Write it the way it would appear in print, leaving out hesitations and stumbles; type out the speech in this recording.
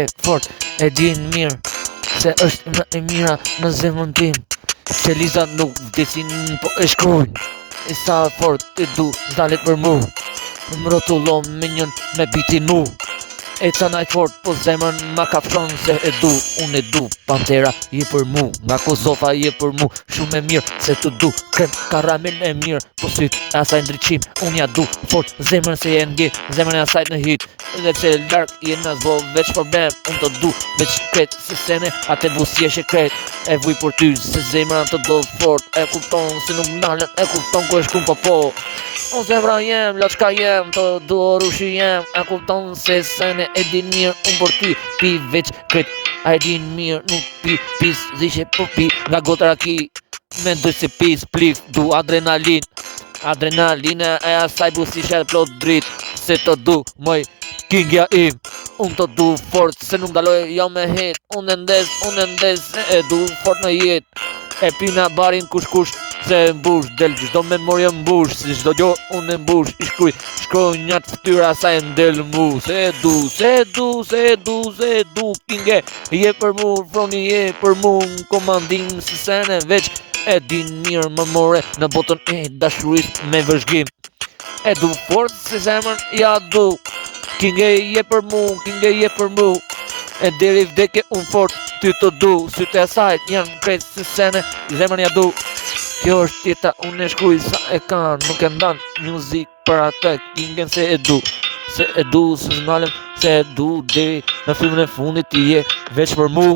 je fort, e din mirë se është më e mira në zemrën tim. Se Liza nuk vdesin po e shkruaj, e sa fort e du ndalet për mu. Më rotullon me njën me bitin mu. E ca najt fort po zemrën ma kafshon se e du, unë e du. Pantera je për mu, nga Kosova je për mu. Shumë e mirë se të du, krem karamel e mirë. Po syt e asaj ndryqim, unë ja du fort zemrën se je ndje, zemrën e asajt në hit. Edhe pse larg je në zbo veç problem, unë të du veç kret se sene, atë busi e shekret. E vuj për ty se zemrën të do fort, e kupton se nuk nalën, e kupton ku e shkum po. Unë zemra jem, loqka jem, të duor ushi jem. E kupton se sene e din mirë, unë për ty pi veç kret. A e din mirë, nuk pi, pis, zishe po pi. Nga gotra ki, me ndoj se pis, plif, du adrenalin. Adrenalina e asaj busi shet plot drit. Se të du, moj, kingja im. Unë të du fort, se nuk daloj jo me het. Unë e ndes, se e du fort në jet. E pina barin kush se mbush, del gjdo memoria mbush. Si gjdo gjo unë mbush, i shkruj njatë ftyra sa e ndel mu. Se du, kinge, je për mu, froni je për mu. Në komandim se sene veç, e din mirë më more në botën e dashurit me vëzhgim. E du fort se zemrën ja du, kinge je për mu, e deri vdekje unë fort ty të du. Sytë e asajt janë krejt se sene, zemrën ja du. Kjo është tjeta, unë e shkruj sa e kanë, nuk e ndan muzik për atë, kingen se e du. Se e du, se znalem, se e du, deri në filmin e fundit ti je veç për mu.